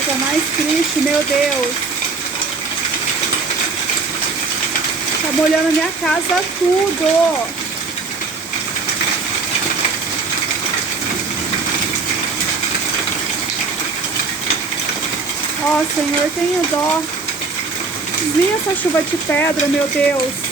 coisa mais triste, meu Deus. Tá molhando a minha casa tudo. Ó, Senhor, tenha dó. Desvia essa chuva de pedra, meu Deus.